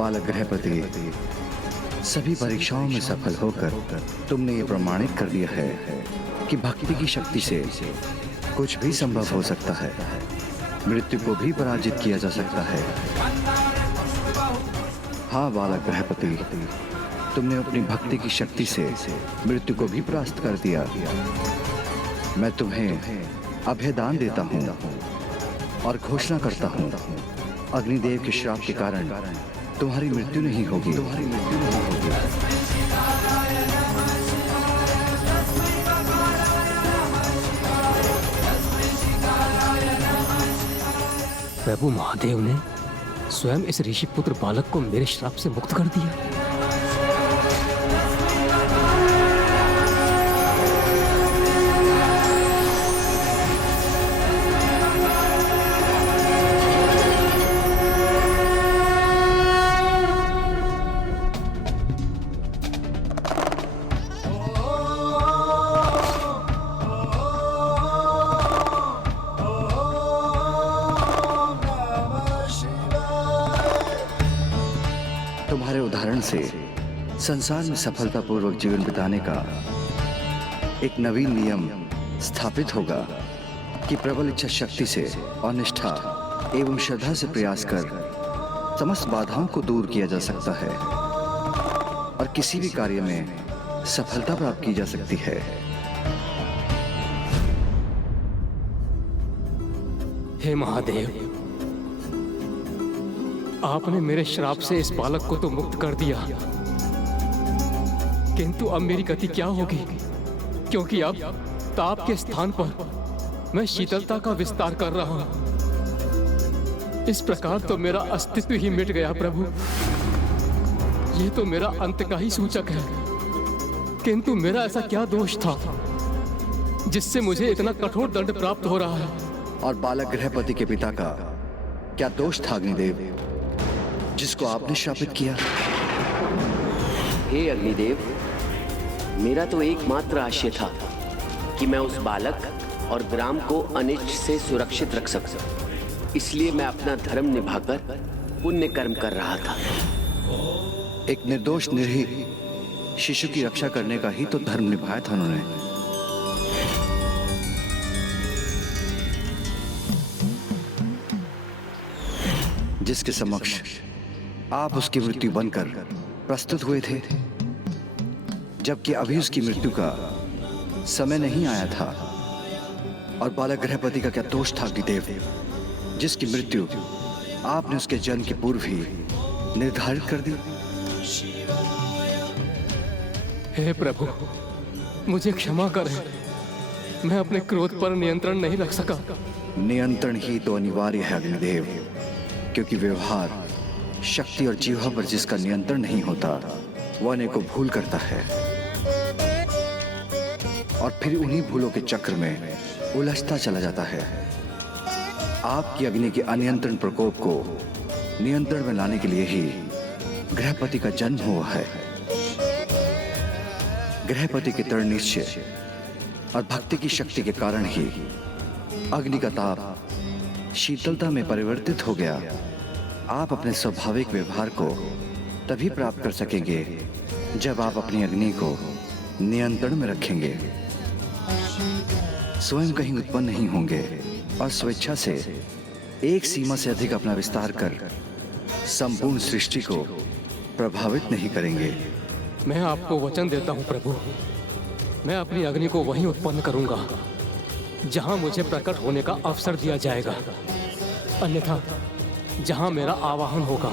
बालक गृहपति, सभी परीक्षाओं में सफल होकर तुमने ये प्रमाणित कर दिया है कि भक्ति की शक्ति से कुछ भी संभव हो सकता है, मृत्यु को भी पराजित किया जा सकता है। हाँ बालक गृहपति, तुमने अपनी भक्ति की शक्ति से मृत्यु को भी परास्त कर दिया। मैं तुम्हें अभयदान देता हूँ और घोषणा करता हूँ, अग्निदेव के श्राप के कारण तुम्हारी मृत्यु नहीं होगी। प्रभु महादेव ने स्वयं इस ऋषि पुत्र बालक को मेरे श्राप से मुक्त कर दिया। तुम्हारे उदाहरण से संसार में सफलतापूर्वक जीवन बिताने का एक नवीन नियम स्थापित होगा कि प्रबल इच्छा शक्ति से और निष्ठा एवं श्रद्धा से प्रयास कर समस्त बाधाओं को दूर किया जा सकता है और किसी भी कार्य में सफलता प्राप्त की जा सकती है। हे महादेव, आपने मेरे श्राप से इस बालक को तो मुक्त कर दिया, किंतु अब मेरी गति क्या होगी? क्योंकि अब ताप के स्थान पर मैं शीतलता का विस्तार कर रहा हूं। इस प्रकार तो मेरा अस्तित्व ही मिट गया प्रभु। ये तो मेरा अंत का ही सूचक है, किंतु मेरा ऐसा क्या दोष था जिससे मुझे इतना कठोर दंड प्राप्त हो रहा है? और बालक गृहपति के पिता का क्या दोष था अग्निदेव, जिसको आपने शापित किया? हे अग्निदेव, मेरा तो एकमात्र आशय था कि मैं उस बालक और ग्राम को अनिष्ट से सुरक्षित रख सकूं। इसलिए मैं अपना धर्म निभाकर पुण्य कर्म कर रहा था। एक निर्दोष निर्भीक शिशु की रक्षा करने का ही तो धर्म निभाया था उन्होंने। जिसके समक्ष आप उसकी मृत्यु बनकर प्रस्तुत हुए थे, जबकि अभी उसकी मृत्यु का समय नहीं आया था। और बालक गृहपति का क्या दोष था अग्निदेव, जिसकी मृत्यु आपने उसके जन्म के पूर्व ही निर्धारित कर दी? हे प्रभु, मुझे क्षमा करें, मैं अपने क्रोध पर नियंत्रण नहीं रख सका। नियंत्रण ही तो अनिवार्य है अग्निदेव, क्योंकि व्यवहार, शक्ति और जीवा पर जिसका नियंत्रण नहीं होता वह अनेकों भूल करता है और फिर उन्हीं भूलों के चक्र में उलझता चला जाता है। आपकी अग्नि के अनियंत्रण प्रकोप को नियंत्रण में लाने के लिए ही गृहपति का जन्म हुआ है। गृहपति के दृढ़ निश्चय और भक्ति की शक्ति के कारण ही अग्नि का ताप शीतलता में परिवर्तित हो गया। आप अपने स्वाभाविक व्यवहार को तभी प्राप्त कर सकेंगे जब आप अपनी अग्नि को नियंत्रण में रखेंगे, स्वयं कहीं उत्पन्न नहीं होंगे और स्वेच्छा से एक सीमा से अधिक अपना विस्तार कर संपूर्ण सृष्टि को प्रभावित नहीं करेंगे। मैं आपको वचन देता हूं प्रभु, मैं अपनी अग्नि को वहीं उत्पन्न करूंगा जहां मुझे प्रकट होने का अवसर दिया जाएगा, अन्यथा जहां मेरा आवाहन होगा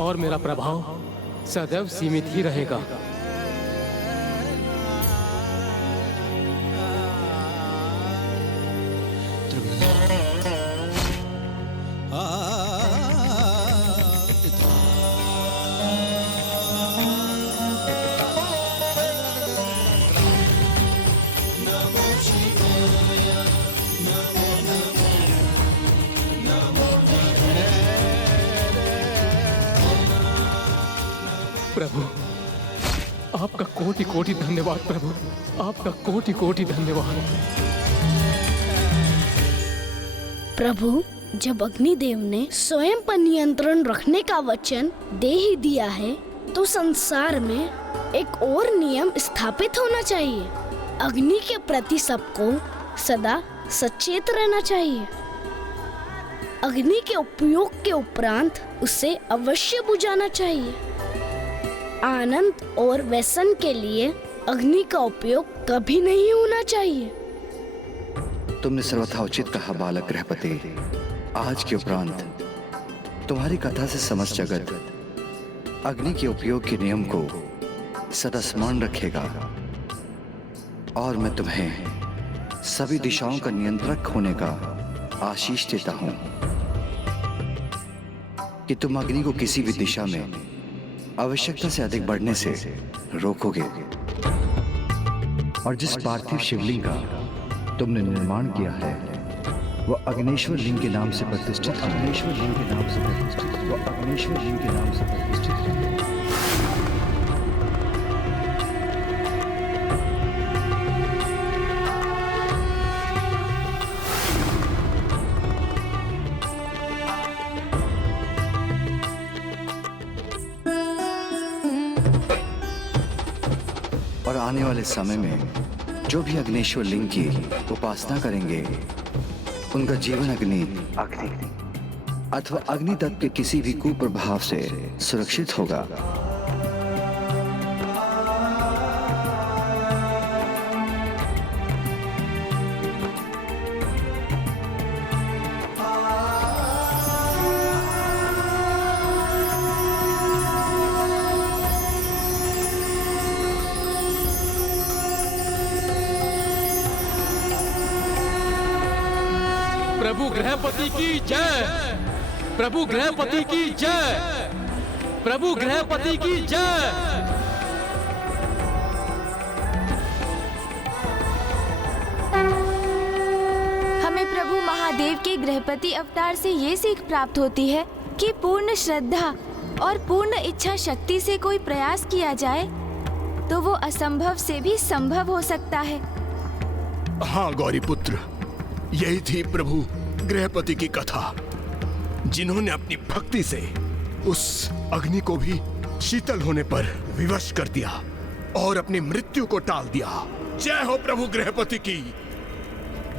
और मेरा प्रभाव सदैव सीमित ही रहेगा। प्रभु, आपका कोटि कोटि धन्यवाद प्रभु, आपका कोटि कोटि धन्यवाद। प्रभु, जब अग्निदेव ने स्वयं पर नियंत्रण रखने का वचन दे ही दिया है, तो संसार में एक और नियम स्थापित होना चाहिए। अग्नि के प्रति सबको सदा सचेत रहना चाहिए। अग्नि के उपयोग के उपरांत उसे अवश्य बुझाना चाहिए। आनंद और व्यसन के लिए अग्नि का उपयोग कभी नहीं होना चाहिए। तुमने सर्वथा उचित कहा बालक गृहपति। आज के उपरांत तुम्हारी कथा से समस्त जगत अग्नि के उपयोग के नियम को सदा स्मरण रखेगा और मैं तुम्हें सभी दिशाओं का नियंत्रक होने का आशीष देता हूं कि तुम अग्नि को किसी भी दिशा में आवश्यकता से अधिक बढ़ने से रोकोगे और जिस पार्थिव शिवलिंग का तुमने निर्माण किया है वह अग्नेश्वर लिंग के नाम से प्रतिष्ठित है। अग्नेश्वर लिंग के नाम से प्रतिष्ठित है। वह अग्नेश्वर लिंग के नाम से प्रतिष्ठित है। और आने वाले समय में जो भी अग्नेश्वर लिंग की उपासना करेंगे उनका जीवन अग्नि अथवा अग्नि तत्व के किसी भी कुप्रभाव से सुरक्षित होगा। प्रभु गृहपति की जय। प्रभु गृहपति की जय। प्रभु गृहपति की जय। हमें प्रभु महादेव के गृहपति अवतार से ये सीख प्राप्त होती है कि पूर्ण श्रद्धा और पूर्ण इच्छा शक्ति से कोई प्रयास किया जाए तो वो असंभव से भी संभव हो सकता है। हाँ गौरी पुत्र, यही थी प्रभु गृहपति की कथा, जिन्होंने अपनी भक्ति से उस अग्नि को भी शीतल होने पर विवश कर दिया और अपनी मृत्यु को टाल दिया। जय हो प्रभु गृहपति की।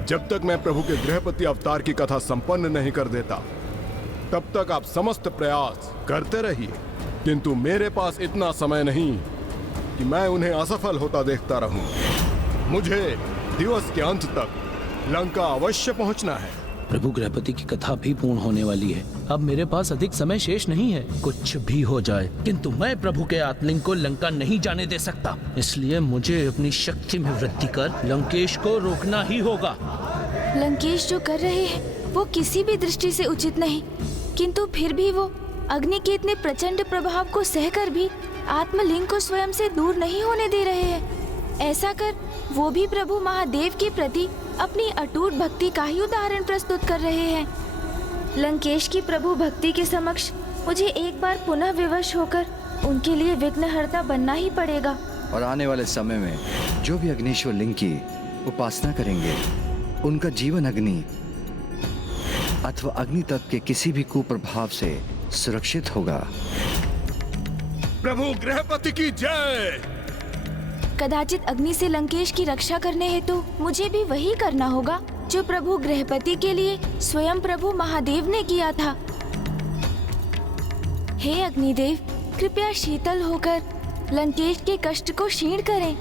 जब तक मैं प्रभु के गृहपति अवतार की कथा संपन्न नहीं कर देता तब तक आप समस्त प्रयास करते रहिए, किंतु मेरे पास इतना समय नहीं कि मैं उन्हें असफल होता देखता रहूं। मुझे दिवस के अंत तक लंका अवश्य पहुंचना है। प्रभु गृहपति की कथा भी पूर्ण होने वाली है। अब मेरे पास अधिक समय शेष नहीं है। कुछ भी हो जाए किंतु मैं प्रभु के आत्मलिंग को लंका नहीं जाने दे सकता। इसलिए मुझे अपनी शक्ति में वृद्धि कर लंकेश को रोकना ही होगा। लंकेश जो कर रहे हैं वो किसी भी दृष्टि से उचित नहीं, किंतु फिर भी वो अग्नि के इतने प्रचंड प्रभाव को सहकर भी आत्मलिंग को स्वयं से दूर नहीं होने दे रहे हैं। ऐसा कर वो भी प्रभु महादेव के प्रति अपनी अटूट भक्ति का ही उदाहरण प्रस्तुत कर रहे हैं। लंकेश की प्रभु भक्ति के समक्ष मुझे एक बार पुनः विवश होकर उनके लिए विघ्नहर्ता बनना ही पड़ेगा। और आने वाले समय में जो भी अग्नेश्वर लिंग की उपासना करेंगे उनका जीवन अग्नि अथवा अग्नि तत्व के किसी भी कुप्रभाव से सुरक्षित होगा। प्रभु गृहपति की जय। कदाचित अग्नि से लंकेश की रक्षा करने हेतु मुझे भी वही करना होगा जो प्रभु गृहपति के लिए स्वयं प्रभु महादेव ने किया था। हे अग्निदेव, कृपया शीतल होकर लंकेश के कष्ट को क्षीण करें।